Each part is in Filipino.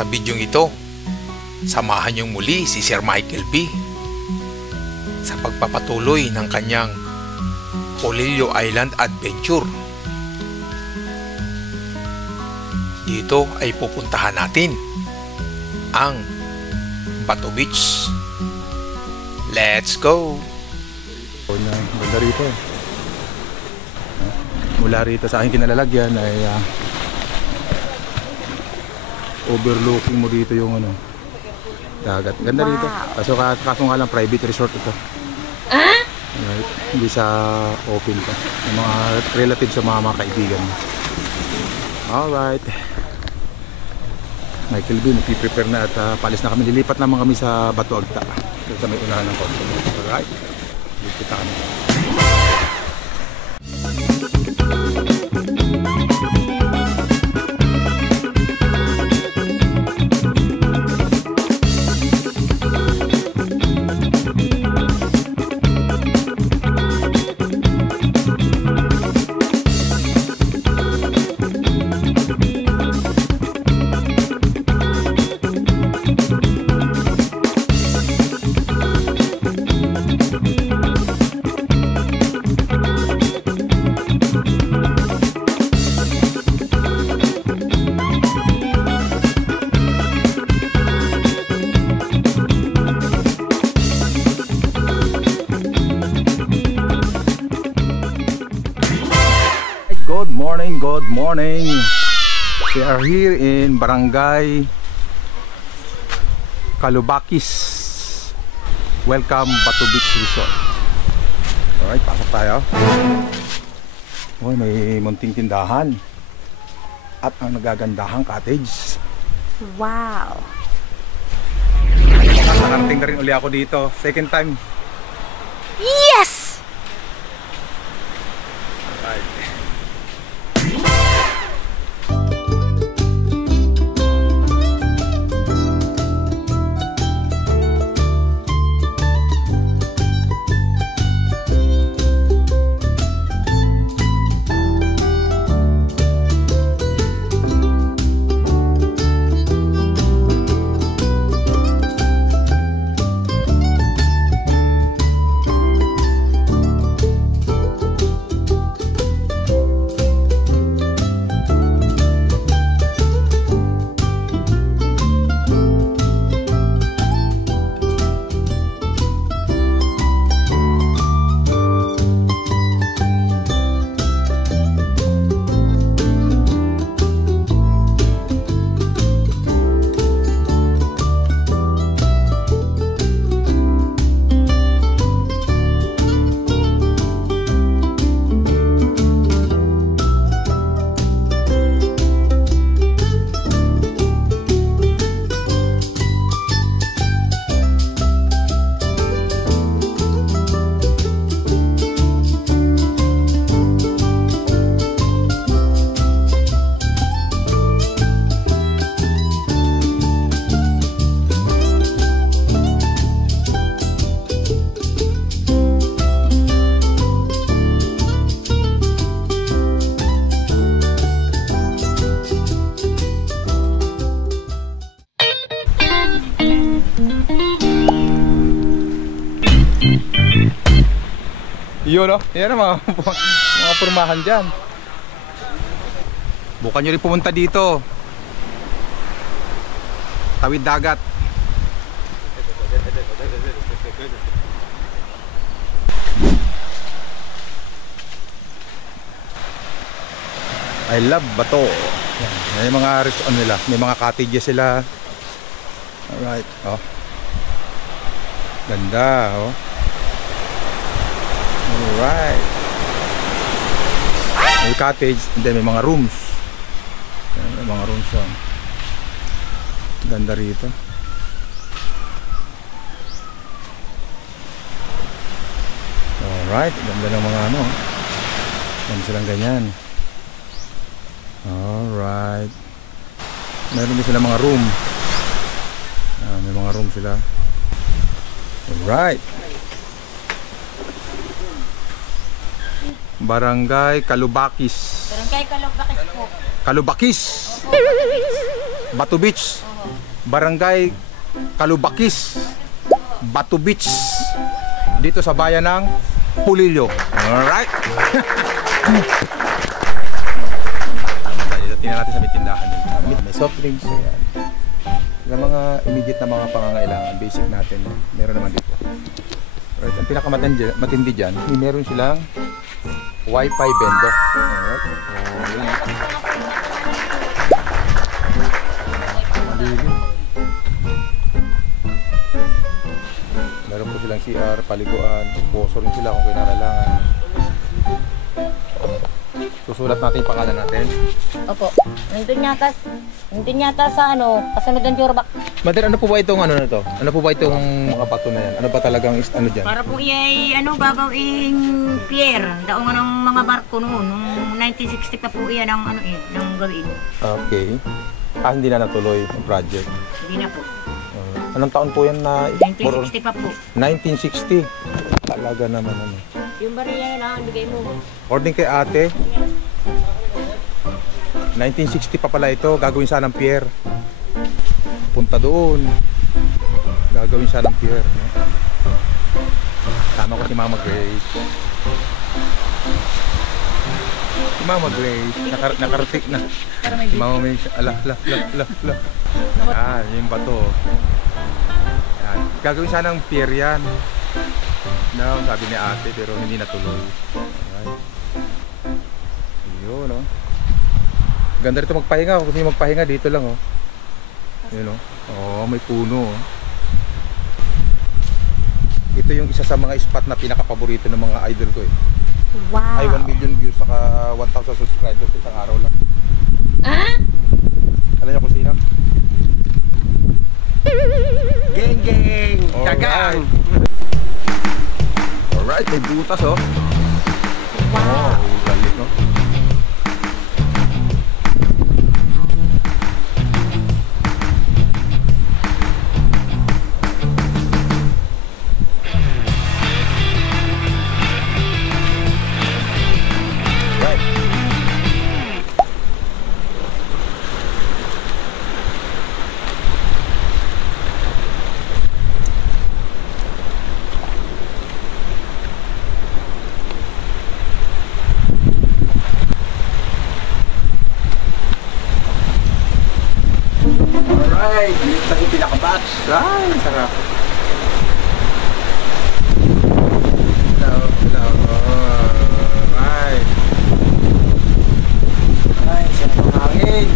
Sa bidyong ito, samahan niyong muli si Sir Michael B. sa pagpapatuloy ng kanyang Polillo Island Adventure. Dito ay pupuntahan natin ang Bato Beach. Let's go! Ganda rito. Mula rito sa aking kinalalagyan ay overlooking mo dito yung dagat. Ganda rito. Kaso nga lang private resort ito. Right. Hindi sa open pa. Yung mga relatives sa mga kaibigan. Alright. Michael B, nagpiprepare na at palis na kami. Lilipat naman kami sa Bato Agta. Sa may unahan ng konso. Alright. Lilipat kami. Good morning. We are here in Barangay Calubakis. Welcome Bato Beach Resort. Alright, pasok tayo. May munting tindahan at ang nagagandahang cottage. Wow. Nakarating na rin uli ako dito. Second time. Yes! Alright. Yun yan ang mga pormahan dyan. Bukan nyo rin pumunta dito. Tawid dagat. I love Bato. May mga resort nila, may mga cottages sila. Alright, ganda, Alright. May cottage and then may mga rooms. May mga rooms yan. Ganda rito. Alright. Ganda ng mga ganda silang ganyan. Alright. Meron din sila mga room. May mga room sila. Alright. Barangay Calubakis. Barangay Calubakis po. Calubakis. Bato Beach. Barangay Calubakis, Batu Beach, dito sa bayan ng Pulillo. Alright. Tama tayo. Tingnan natin sa may tindahan dito. May soft drinks. Ayan. Yung mga immediate na mga pangangailangan, basic natin, meron naman dito. Alright. Ang pinakamatindi dyan, meron silang Wi-Fi bendo. Alright. Malilim. Meron po silang CR, paliguan, poso rin sila kung kinakailangan. Susulat natin yung pangalan natin. Opo. Nandun yata sa kasunod ng Jorbak. Mother, ano po ba itong ano na to? Ano po ba itong mga bato na yan? Ano ba talagang ano dyan? Para po iyay gagawing pier. Daong ng mga barko noon. Noong 1960 pa po iyan ang ng gawin. Okay. Hindi na natuloy ang project. Hindi na po. Anong taon po yan na? 1960 pa po. 1960. Talaga naman ano. Yung bariya na ang bigay mo. Ordering kay ate. 1960 pa pala ito. Gagawin sanang pier. Punta doon. Gagawin sanang pier. No? Tama ko si Mama Grace. Si Mama Grace. Nakarating na. Si Mama may ala. Yan, yung bato. Yan. Gagawin sanang pier yan. No, sabi ni ate pero hindi natuloy. Alright. Yun, no? Ganda rito magpahinga. Kung gusto nyo magpahinga, dito lang, oh. Yun, oh. Oh, may puno, oh. Ito yung isa sa mga spot na pinaka-paborito ng mga idol ko, eh. Wow. Ay, 1 million views, saka 1,000 subscribers isang araw lang. Alam niyo kung sino? Geng! Dagang! Alright, may butas, oh. Wow. Oh, galit, no? Right. Alright, dito tayo pinaka-batch. Ay, sarap. Hello. Alright. Ay, sarap ang hangin.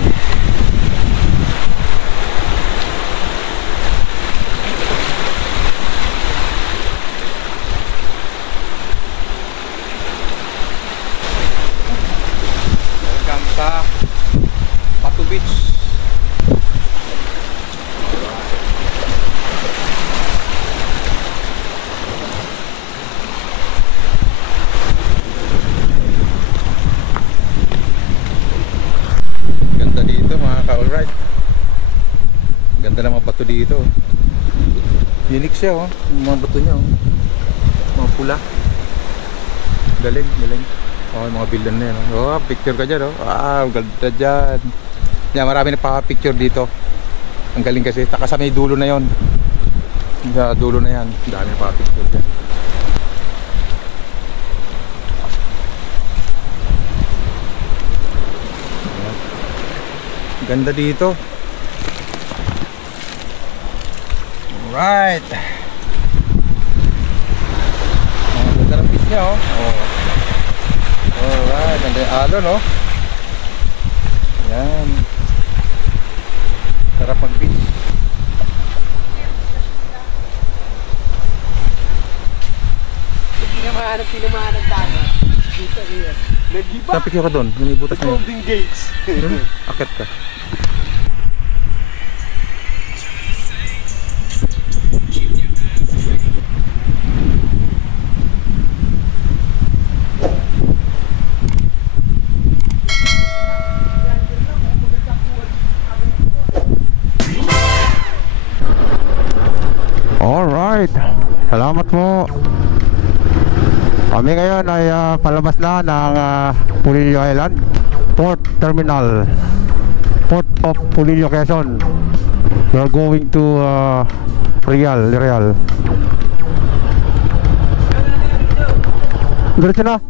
Welcome sa Batu Beach. Ganda dito mga ka-alright. Ganda ng mga bato dito. Unique siya, oh. Yung mga bato niya, oh. Mga pula. Galing. Oh, yung mga building na yan, oh. Oh, picture ka dyan, oh. Wow, ganda dyan. Yan, marami nagpaka-picture dito. Ang galing kasi. Taka sa may dulo na yon. Sa dulo na yan. Dami nagpaka-picture dyan. Ganda dito. Alright. Ganda ng fish niya, oh. Alright, ganda yung alon, oh. Yan. Sarap mag-fish. Pinamahanap tayo. Dito here. Nag-iba. Saan picture ka doon? Yung may butas na yun. Golden Gates. Akit ka. Alright. Salamat po. Kami ngayon ay palabas na ng Pulillo Island Port Terminal, Port of Pulillo, Quezon. We are going to Real. Diretso na.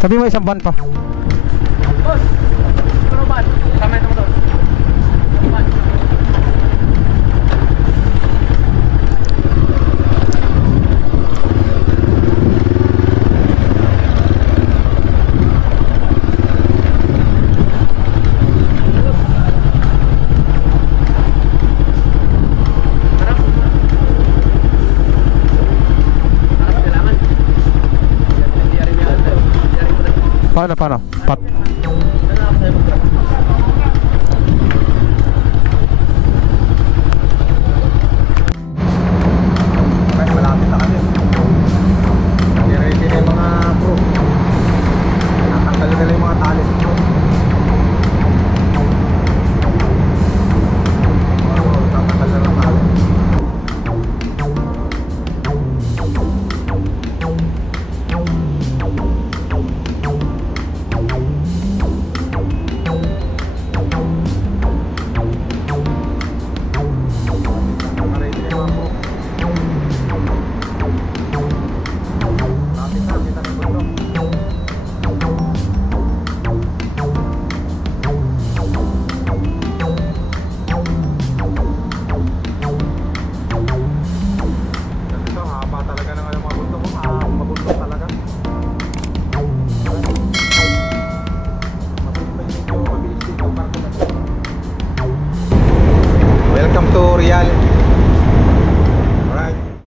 Sabi mo isang van pa. Boss, siguro ba? Tama yung motor. Paano? Pat. Guys, malapit na kami. Ready na yung mga crew. Nakatanggal nila yung mga tali. Nakatanggal na ng tali. Welcome to Real.